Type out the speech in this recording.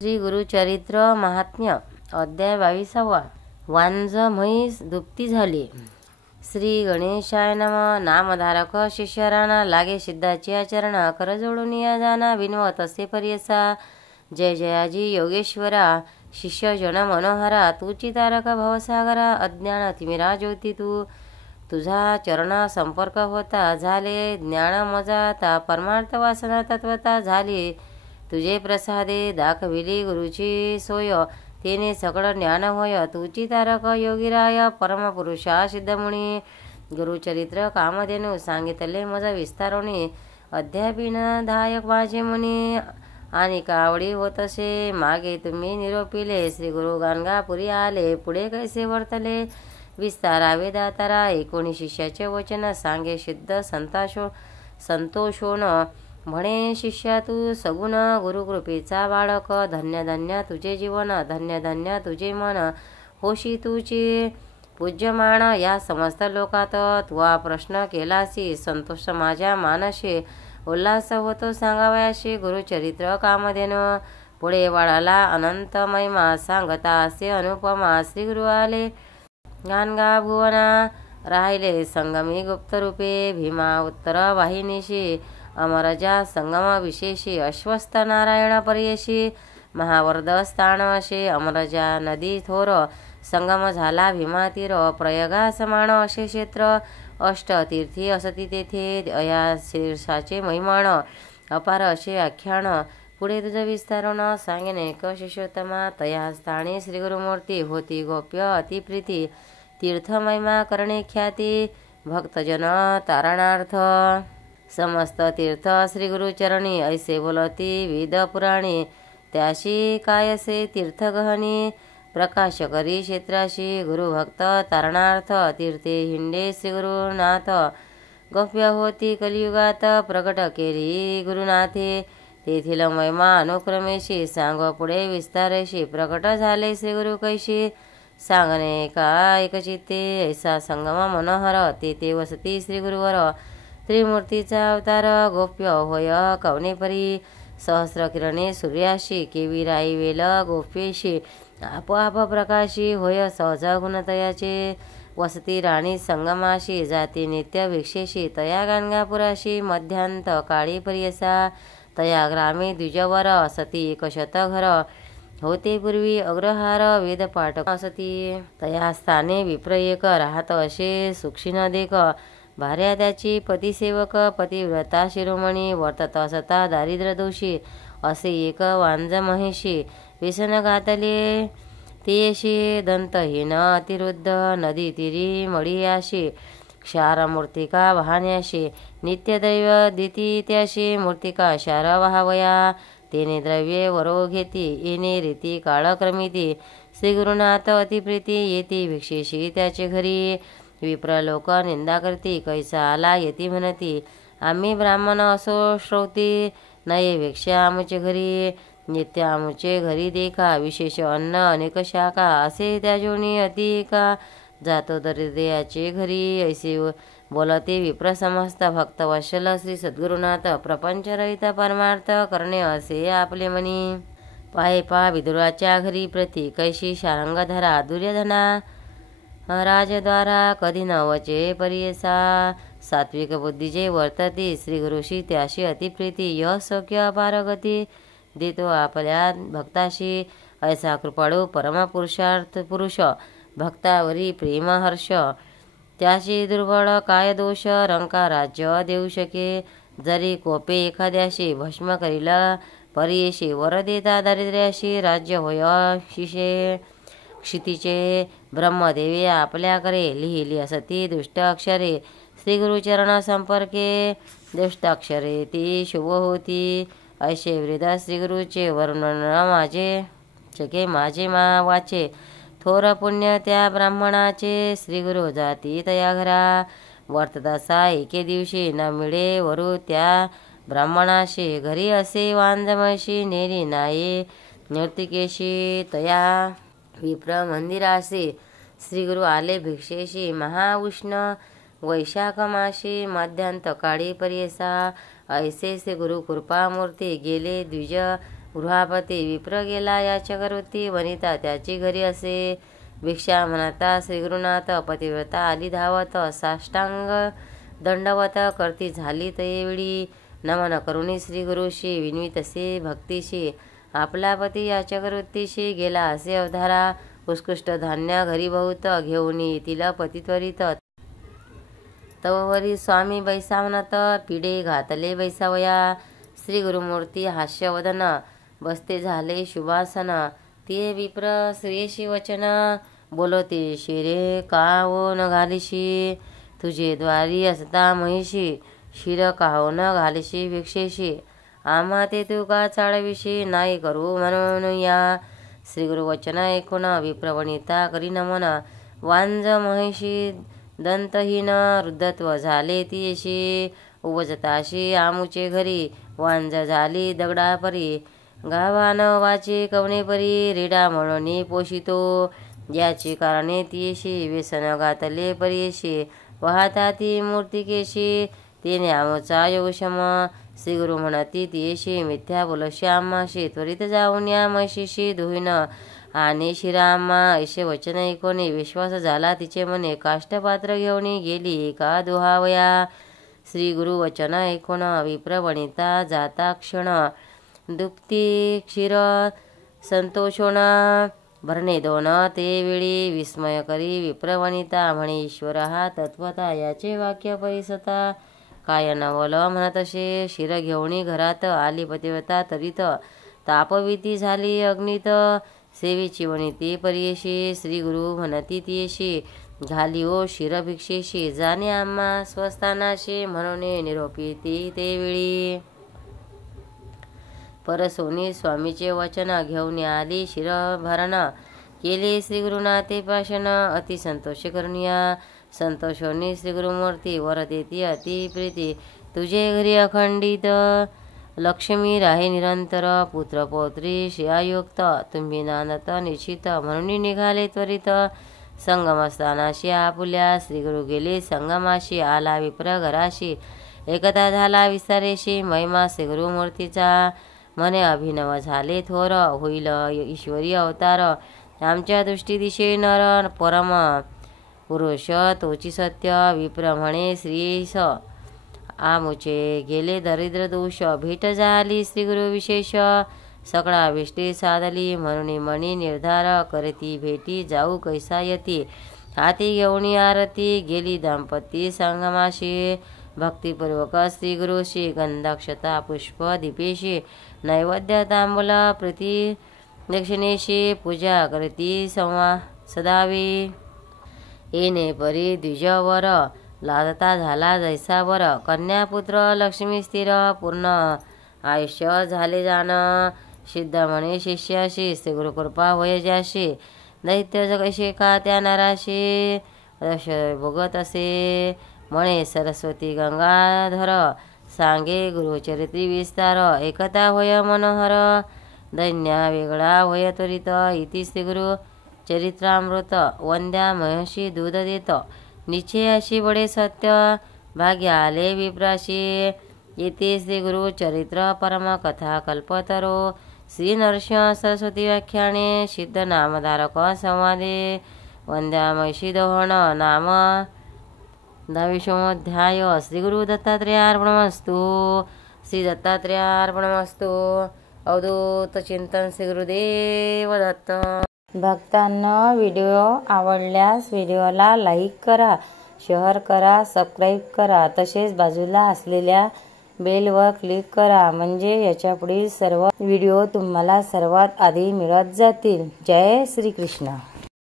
श्री गुरुचरित्र महात्म्य अध्याय 22. वांज म्हैस दुभती झाली. श्री गणेशाय नम. नामधारक शिष्यराणा लागे सिद्धाची आचरण कर जोडून या जाना विनव तसे पर्यसा. जय जयाजी योगेश्वरा शिष्य जन मनोहरा तूची तारक भवसागरा. अज्ञान तिमिरा ज्योती तू तुझा चरण संपर्क होता झाले ज्ञान मजाता परमार्थ वासना तत्वता झाली. तुझे प्रसादे दाखविली गुरुची सोय तेने सकळ ज्ञान होय. तुची तारक योगीराय परमपुरुषा सिद्धमुनी. गुरुचरित्र कामधेनु सांगितले मज विस्तारोनी. अध्यापिनदायक माझे मुनी आणि कावडी होतसे मागे तुम्ही निरोपिले. श्री गुरु गाणगापुरी आले पुढे कैसे वर्तले विस्तारावे दातारा. एकोणी शिष्याचे वचन सांगे सिद्ध संतोषोन म्हणे शिष्या तू सगुण गुरुकृपेचा बाळक. धन्य धन्य तुझे जीवन धन्य धन्य तुझे मन होशी तुची पूज्यमान या समस्त लोकात. तुवा प्रश्न केलासी संतोष माझ्या मानशी उल्हास होतो सांगावयाशी. गुरुचरित्र कामधेनु पुढे वाढाला अनंत महिमा सांगता असे अनुपमा. श्री गुरु आले गाणगा भुवना राहिले संगमी गुप्तरूपे. भीमा उत्तर वाहिनीशी अमरजा संगम विशेषी. अश्वस्थ नारायण पर्यशी महावर्ध स्थान असे. अमरजा नदी थोर संगम झाला भीमा तीर. प्रयागा समान असे क्षेत्र अष्टतीर्थी असती तेथे. अया शीर्षाचे महिमाण अपार असे आख्यान. पुढे तुझ विस्तारण सांगेने क शिष्योत्तमा. तया स्थानी श्रीगुरुमूर्ती होती गोप्य अतिप्रीती. तीर्थ महिमा करणे ख्याती भक्तजन तारणार्थ. समस्त तीर्थ श्री गुरुचरणी ऐसे बोलती विद पुराणी. त्याशी कायसे तीर्थ गहनी प्रकाश करी क्षेत्राशी. गुरुभक्त तारणार्थ तीर्थे हिंडे श्री गुरुनाथ. गोप्य होती कलियुगात प्रकट केली गुरुनाथे. तेथील महिमा अनुक्रमेशी सांग पुढे विस्तारेशी. प्रकट झाले श्री गुरु कैशी सांगणे का एकचित्ते. ऐसा संगम मनोहर तेथे वसती श्री गुरुवर. त्रिमूर्तीचा अवतार गोप्य होय कवने परी. सहस्र किरणे सूर्याशी केवी राई वेल गोप्येशी. आपोआप प्रकाशी होय सहज गुणतयाचे. वसती राणी संगमाशी जाती नित्य भिक्षेशी. तया गाणगापुराशी मध्यांत काळी पर्यसा. तया ग्रामे द्विजवर असती एकशत घर. होते पूर्वी अग्रहार वेदपाठ असती. तया स्थाने विप्र एक राहत असे सुक्षिण देख. भार्या त्याची पतिसेवक पतिव्रता शिरोमणी. वर्तत असता दारिद्र्य दोषी असे एक वांज महेशी. व्यसन घातले तेशी दंतहीन अतिरुद्ध. नदी तिरी मळीयाशी क्षार मूर्तिका वाहण्याशी. नित्यदैव दिती त्याशी मूर्तिका क्षार वाहावया. तेने द्रव्ये वरो घेती येणे रीती काळक्रमिती. श्री गुरुनाथ अतिप्रीती येती भिक्षेशी त्याचे घरी. विप्र लोक निंदा करती कैसा आला येती म्हणती. आम्ही ब्राह्मण असो श्रौती नये भिक्षा आमुचे घरी. नित्य आमुचे घरी देखा विशेष अन्न अनेक शाखा. असे त्या जोनी अति का जातो दरिद्रयाचे घरी. ऐसे बोलते विप्र समस्त भक्त वत्सल श्री सद्गुरुनाथ. प्रपंचरहित परमार्थ करणे असे आपले मनी. पाहे पा विदुराच्या घरी प्रती कैशी शारंगधरा दुर्योधना. राजद्वारा कधी नवचे पर्यसा. सात्विक बुद्धीचे वर्तती श्री गुरुशी त्याशी अतिप्रीती. यश सौख्य अपारगती देतो आपल्या भक्ताशी. ऐसा कृपाळू परमपुरुषार्थ पुरुष भक्तावरी प्रेम हर्ष. त्याशी दुर्बळ काय दोष रंका राज्य देऊ शके. जरी कोपे एखाद्याशी भस्म करील पर्येशी. वर देता दारिद्र्याशी राज्य होय शिषे. क्षितीचे ब्रह्मदेवी आपल्याकडे लिहिली असती दुष्ट अक्षरे. श्री गुरुचरण संपर्के दुष्ट अक्षरे ती शुभ होती. ऐसे वृद श्री गुरुचे वर्णन माझे शके माझे मा वाचे. थोर पुण्य त्या ब्राह्मणाचे. श्री गुरु जाती तया घरा. वर्ततसा एके दिवशी न मिळे वरू त्या ब्राह्मणाशी. घरी असे वांजमशी नेली नाही नर्तिकेशी. तया विप्र मंदिराशी श्री गुरु आले भिक्षेशी. महाउष्ण वैशाख माशी मध्यांत काळी पर्यसा. ऐसे श्री गुरु कृपामूर्ती गेले द्विज गृहापती विप्र गेला याचकवृत्ती वनिता त्याची घरी असे भिक्षा म्हणता श्रीगुरुनाथ पतिव्रता आली धावत साष्टांग दंडवत करती झाली तयेवेळी नमन करुणी श्रीगुरुशी विनवितसे भक्तीशी आपला पती याचकवृत्तीशी गेला असे अवधारा उत्कृष्ट धान्य घरी बहुत घेऊन तिला पती त्वरित तववरी स्वामी बैसावनत पिढे घातले बैसावया श्री गुरुमूर्ती हास्यवदन बसते झाले शुभासन ते विप्र श्रेयशी वचन बोलते शिरे काहो न घालिशी तुझे द्वारी असता महिशी शिर काहो न घालिशी भिक्षेशी आम्हा ते तू का चाळविशी नाही करू म्हणून या श्री गुरुवचन ऐकून विप्रवणिता करी नमन वांज महिषी दंतहीन वृद्धत्व झाले तीशी उपजताशी आमुचे घरी वांज झाली दगडापरी गावान वाचे कवणेपरी रेडा म्हणून पोषितो याची कारणे तीशी व्यसन घातले परीशी वाहता ती मूर्तिकेशी तिने आमचा योगक्षम श्रीगुरु म्हणती तीशी मिथ्या बोलश्यामाशी त्वरित जाऊन या म्हशीशी धुईन आणि शिरामा ऐशे वचन ऐकोनी विश्वास झाला तिचे मने काष्टपात्र घेऊन गेली का दुहावया श्री गुरु वचन ऐकून विप्रवणिता जाता क्षण दुप्ती क्षीर संतोषोण भरणे दोन ते वेळी विस्मय करी विप्रवणिता म्हणे ईश्वर हा तत्वता याचे वाक्य परिसता काय नवल म्हणतसे शिर घेऊनी घरात आली पतिव्रता तरीत तापविती झाली अग्नित सेवेची वनिती परियशी श्री गुरु म्हणती तीशी घाली ओ शिर भिक्षेशी जाणे आम्हा स्वस्थानाशी म्हणून निरोपीती ते वेळी परसोनी स्वामीचे वचन घेऊन आली शिर भरण केले श्री गुरुनाथे पाशन अति संतोष करुनिया संतोषोनी श्री गुरुमूर्ती वर देती अति प्रीती तुझे घरी अखंडित लक्ष्मी राहे निरंतर पुत्र पौत्री शियायुक्त तुम्ही नांदत निश्चित म्हणून निघाले त्वरित संगमस्थानाशी आपुल्या श्रीगुरु गेले संगमाशी आला विप्र घराशी एकता झाला विस्तारेशी महिमा श्रीगुरु मूर्तीचा मने अभिनव झाले थोर होईल ईश्वरी अवतार आमच्या दृष्टी दिशे नर परम पुरुष तोची सत्य विप्र म्हणे श्रीस आमुचे गेले दरिद्र दोष भेट झाली श्रीगुरु विशेष सकळा विष्टी साधली म्हणून मणी निर्धार करती भेटी जाऊ कैसा यती हाती घेऊन आरती गेली दाम्पत्य संगमाशी भक्तिपूर्वक श्रीगुरुशी गंधाक्षता पुष्प दीपेशी नैवेद्य तांबूल प्रति दक्षिणेशी पूजा करती सदावी येणे परी द्विजवर लादता झाला जैसावर कन्यापुत्र लक्ष्मी स्थिर पूर्ण आयुष्य झाले जाण सिद्ध म्हणे शिष्याशी श्रीगुरुकृपा वयजाशी दैत्य जगशी का त्या नराशी भोगत असे म्हणे सरस्वती गंगाधर सांगे गुरुचरित्री विस्तार एकता होय मनोहर दैन्य वेगळा होय त्वरित इति श्रीगुरु चरित्रामृत वंद्या महर्षी दूध देत निश्चय अशी बडे सत्य भाग्य आले विप्राशी येथे श्री गुरु चरित्र परम कथा कल्पतरो श्री नरसिंह सरस्वती व्याख्याने सिद्ध नामधारक संवादे वंद्या महिषी दोहन नाम 10वाध्याय श्री गुरु दत्तात्रेयार्पणमस्तु श्री दत्तात्रेयार्पणमस्तु अवधूत चिंतन श्री गुरुदेव दत्त। भक्तांना व्हिडिओ आवडल्यास व्हिडिओला लाईक करा, शेअर करा, सबस्क्राईब करा, तसेच बाजूला असलेल्या बेलवर क्लिक करा म्हणजे याच्या पुढील सर्व व्हिडिओ तुम्हाला सर्वात आधी मिळत जातील। जय श्री कृष्ण।